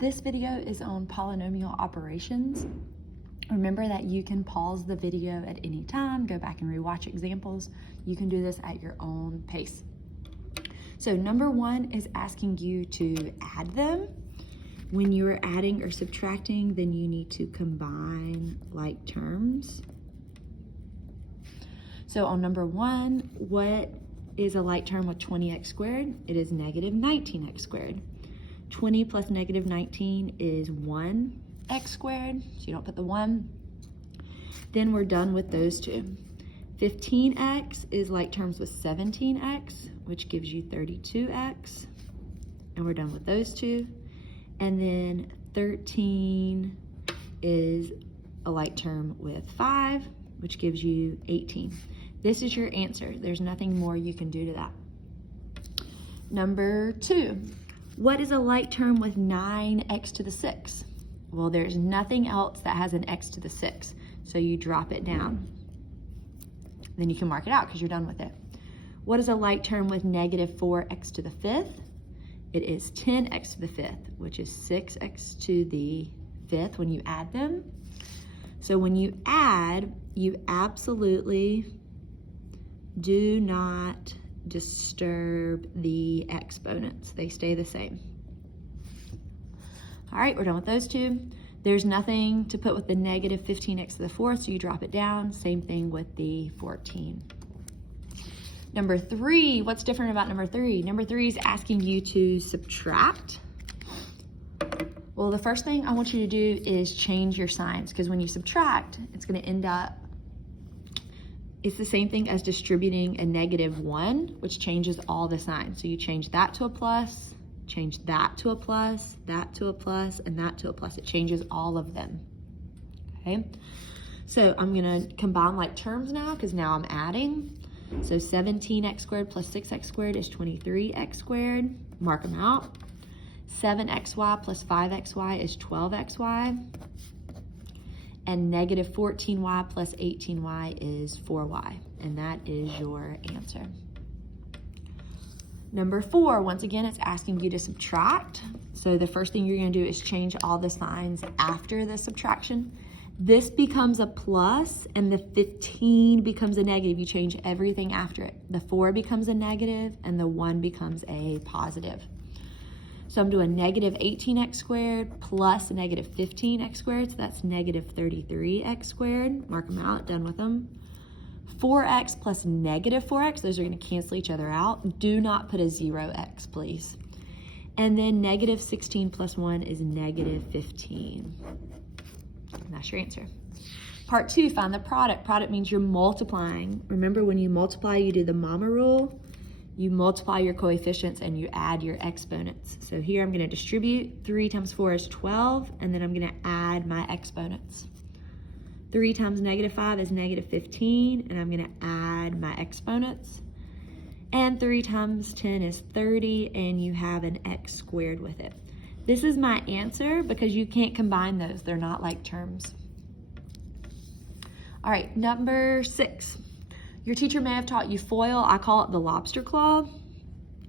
This video is on polynomial operations. Remember that you can pause the video at any time, go back and rewatch examples. You can do this at your own pace. So number one is asking you to add them. When you are adding or subtracting, then you need to combine like terms. So on number one, what is a like term with 20x squared? It is negative 19x squared. 20 plus negative 19 is 1x squared, so you don't put the 1. Then we're done with those two. 15x is like terms with 17x, which gives you 32x, and we're done with those two. And then 13 is a like term with 5, which gives you 18. This is your answer. There's nothing more you can do to that. Number two, what is a like term with 9x to the 6? Well, there's nothing else that has an x to the 6, so you drop it down. Then you can mark it out because you're done with it. What is a like term with negative 4x to the 5th? It is 10x to the 5th, which is 6x to the 5th when you add them. So when you add, you absolutely do not disturb the exponents. They stay the same. All right, we're done with those two. There's nothing to put with the negative 15x to the 4th, so you drop it down. Same thing with the 14. Number three, what's different about number three? Number three is asking you to subtract. Well, the first thing I want you to do is change your signs, because when you subtract, it's going to end up, it's the same thing as distributing a negative 1, which changes all the signs. So you change that to a plus, change that to a plus, that to a plus, and that to a plus. It changes all of them, okay? So I'm gonna combine like terms now, because now I'm adding. So 17x squared plus 6x squared is 23x squared. Mark them out. 7xy plus 5xy is 12xy. And negative 14y plus 18y is 4y. And that is your answer. Number four, once again, it's asking you to subtract. So the first thing you're gonna do is change all the signs after the subtraction. This becomes a plus and the 15 becomes a negative. You change everything after it. The 4 becomes a negative and the 1 becomes a positive. So I'm doing negative 18x squared plus negative 15x squared, so that's negative 33x squared. Mark them out, done with them. 4x plus negative 4x, those are gonna cancel each other out. Do not put a 0x, please. And then negative 16 plus 1 is negative 15. And that's your answer. Part two, find the product. Product means you're multiplying. Remember, when you multiply, you do the mama rule. You multiply your coefficients and you add your exponents. So here I'm gonna distribute. 3 times 4 is 12, and then I'm gonna add my exponents. 3 times negative 5 is negative 15, and I'm gonna add my exponents. And 3 times 10 is 30, and you have an x squared with it. This is my answer because you can't combine those. They're not like terms. All right, number 6. Your teacher may have taught you FOIL. I call it the lobster claw.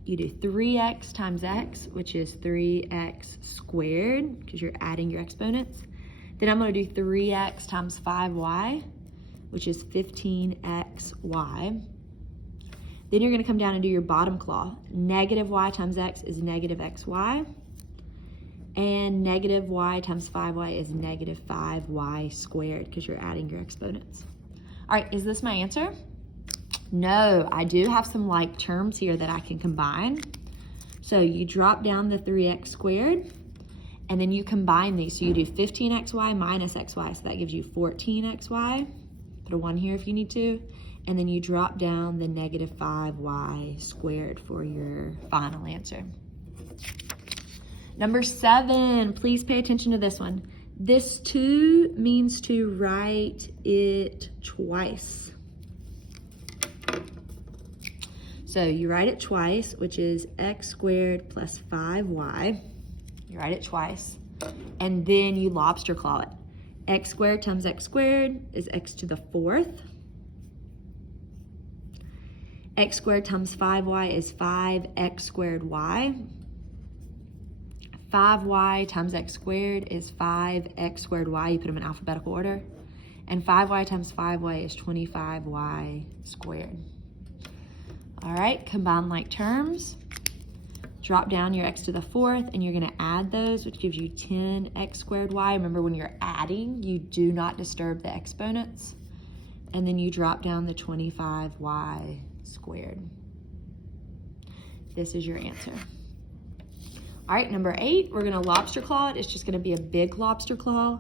You do 3x times x, which is 3x squared, because you're adding your exponents. Then I'm gonna do 3x times 5y, which is 15xy. Then you're gonna come down and do your bottom claw. Negative y times x is negative xy. And negative y times 5y is negative 5y squared, because you're adding your exponents. All right, is this my answer? No, I do have some like terms here that I can combine. So you drop down the 3x squared, and then you combine these. So you do 15xy minus xy, so that gives you 14xy. Put a 1 here if you need to. And then you drop down the negative 5y squared for your final answer. Number 7, please pay attention to this one. This to means to write it twice. So you write it twice, which is x squared plus 5y. You write it twice, and then you lobster claw it. X squared times x squared is x to the 4th. X squared times 5y is 5x squared y. 5y times x squared is 5x squared y. You put them in alphabetical order. And 5y times 5y is 25y squared. All right, combine like terms. Drop down your x to the fourth, and you're gonna add those, which gives you 10x squared y. Remember, when you're adding, you do not disturb the exponents. And then you drop down the 25y squared. This is your answer. All right, number 8, we're gonna lobster claw it. It's just gonna be a big lobster claw.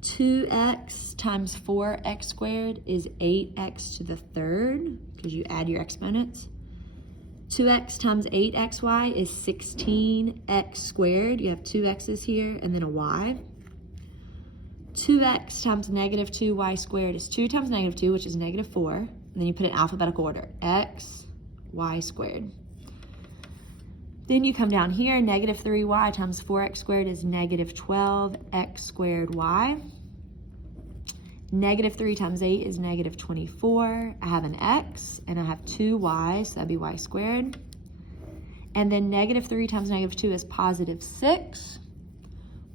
2x times 4x squared is 8x to the third, because you add your exponents. 2x times 8xy is 16x squared. You have 2 x's here and then a y. 2x times negative 2y squared is 2 times negative 2, which is negative 4. And then you put it in alphabetical order, x, y squared. Then you come down here, negative 3y times 4x squared is negative 12x squared y. Negative 3 times 8 is negative 24. I have an x, and I have 2 y's, so that'd be y squared. And then negative 3 times negative 2 is positive 6.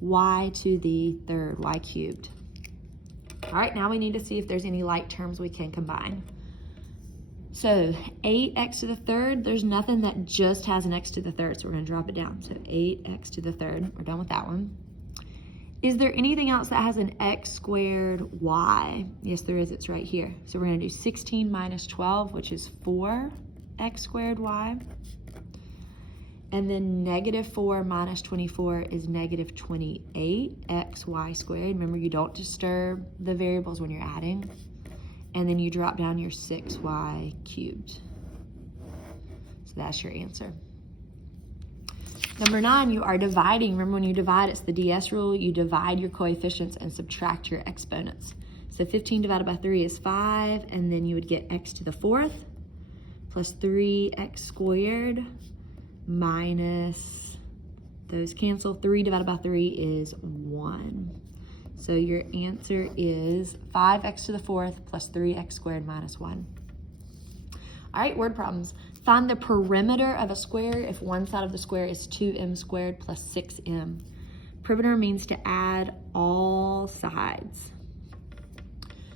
Y to the third, y cubed. All right, now we need to see if there's any like terms we can combine. So 8x to the third, there's nothing that just has an x to the third, so we're gonna drop it down. So 8x to the third, we're done with that one. Is there anything else that has an x squared y? Yes, there is, it's right here. So we're gonna do 16 minus 12, which is 4x squared y. And then negative 4 minus 24 is negative 28xy squared. Remember, you don't disturb the variables when you're adding. And then you drop down your 6y cubed. So that's your answer. Number 9, you are dividing. Remember, when you divide, it's the DS rule. You divide your coefficients and subtract your exponents. So 15 divided by 3 is 5, and then you would get x to the fourth plus 3x squared minus, those cancel. 3 divided by 3 is 1. So your answer is 5x to the fourth plus 3x squared minus 1. All right, word problems. Find the perimeter of a square if one side of the square is 2m squared plus 6m. Perimeter means to add all sides.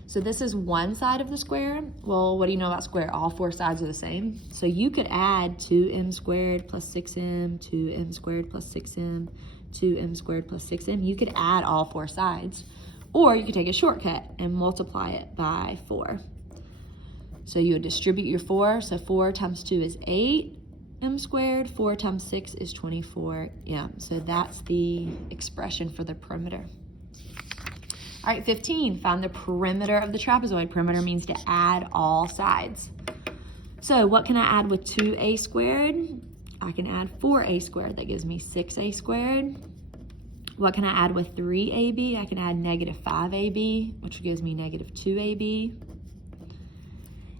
So this is one side of the square. Well, what do you know about square? All 4 sides are the same. So you could add 2m squared plus 6m, 2m squared plus 6m, 2m squared plus 6m. You could add all 4 sides. Or you could take a shortcut and multiply it by 4. So you would distribute your 4. So 4 times 2 is 8m squared. 4 times 6 is 24m. So that's the expression for the perimeter. All right, 15, find the perimeter of the trapezoid. Perimeter means to add all sides. So what can I add with 2a squared? I can add 4a squared. That gives me 6a squared. What can I add with 3ab? I can add negative 5ab, which gives me negative 2ab.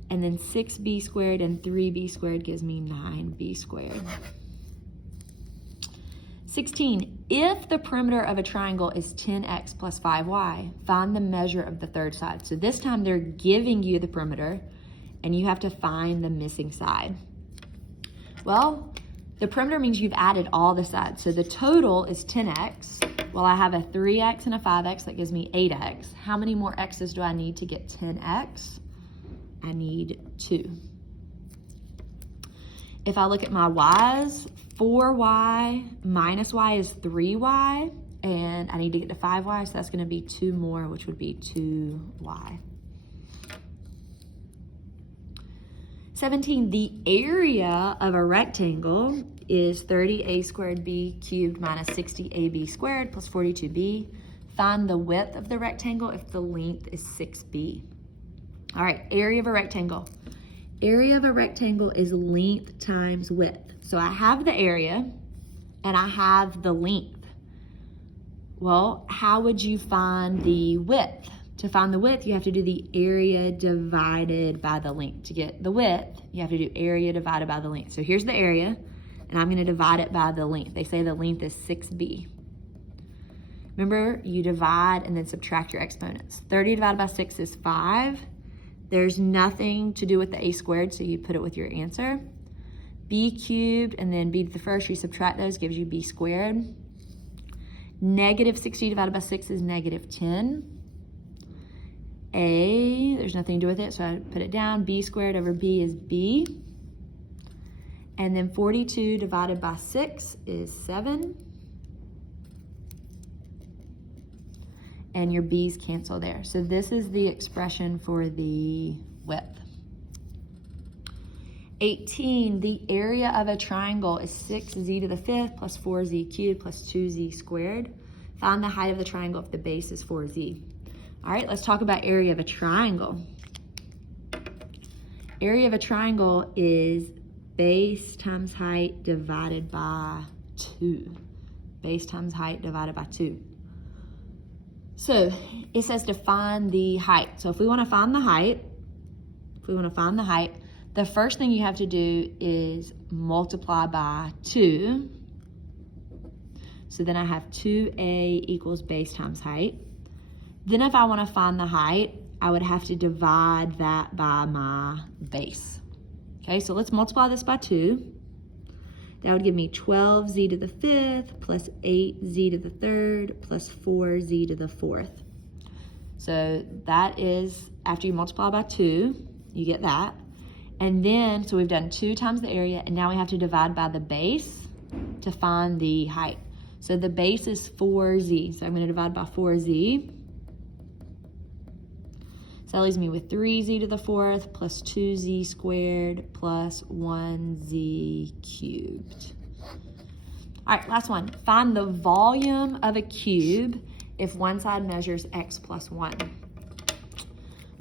And then 6b squared and 3b squared gives me 9b squared. 16, if the perimeter of a triangle is 10x plus 5y, find the measure of the third side. So this time they're giving you the perimeter, and you have to find the missing side. Well, the perimeter means you've added all the sides. So the total is 10x. Well, I have a 3x and a 5x. That gives me 8x. How many more x's do I need to get 10x? I need 2. If I look at my y's, 4y minus y is 3y, and I need to get to 5y, so that's going to be 2 more, which would be 2y. 17, the area of a rectangle is 30a squared b cubed minus 60ab squared plus 42b. Find the width of the rectangle if the length is 6b. All right, area of a rectangle. Area of a rectangle is length times width. So I have the area and I have the length. Well, how would you find the width? To find the width, you have to do the area divided by the length. To get the width, you have to do area divided by the length. So here's the area, and I'm gonna divide it by the length. They say the length is 6b. Remember, you divide and then subtract your exponents. 30 divided by 6 is 5. There's nothing to do with the a squared, so you put it with your answer. B cubed, and then b to the first, you subtract those, gives you b squared. Negative 60 divided by 6 is negative 10. A, there's nothing to do with it, so I put it down. B squared over B is B. And then 42 divided by 6 is 7. And your B's cancel there. So this is the expression for the width. 18, the area of a triangle is 6z to the 5th plus 4z cubed plus 2z squared. Find the height of the triangle if the base is 4z. All right, let's talk about area of a triangle. Area of a triangle is base times height divided by 2. Base times height divided by 2. So it says to find the height. So if we want to find the height, the first thing you have to do is multiply by 2. So then I have 2a equals base times height. Then if I want to find the height, I would have to divide that by my base. Okay, so let's multiply this by 2. That would give me 12z to the 5th plus 8z to the 3rd plus 4z to the 4th. So that is, after you multiply by 2, you get that. And then, so we've done 2 times the area, and now we have to divide by the base to find the height. So the base is 4z, so I'm going to divide by 4z. So that leaves me with 3z to the 4th plus 2z squared plus 1z cubed. All right, last one. Find the volume of a cube if one side measures x plus 1.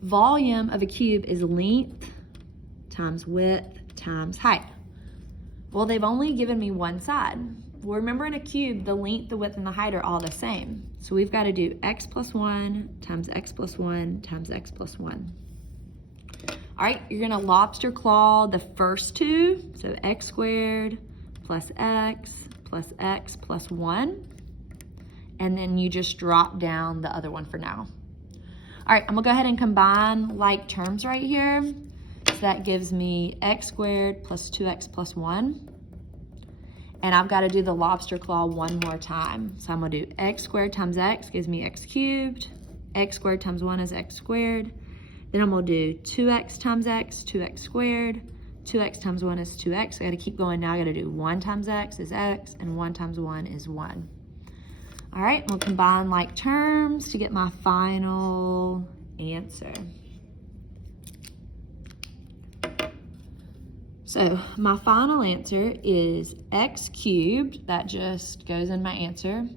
Volume of a cube is length times width times height. Well, they've only given me one side. Well, remember in a cube, the length, the width, and the height are all the same. So we've got to do x plus 1 times x plus 1 times x plus 1. All right, you're going to lobster claw the first two. So x squared plus x plus 1. And then you just drop down the other one for now. All right, I'm going to go ahead and combine like terms right here. So that gives me x squared plus 2x plus 1. And I've got to do the lobster claw one more time. So I'm going to do x squared times x gives me x cubed. X squared times 1 is x squared. Then I'm going to do 2x times x, 2x squared. 2x times 1 is 2x. I got to keep going now. I got to do 1 times x is x, and 1 times 1 is 1. All right, we'll combine like terms to get my final answer. So my final answer is x cubed. That just goes in my answer.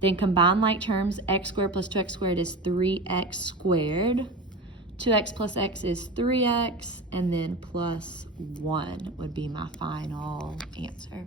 Then combine like terms, x squared plus 2x squared is 3x squared. 2x plus x is 3x, and then plus 1 would be my final answer.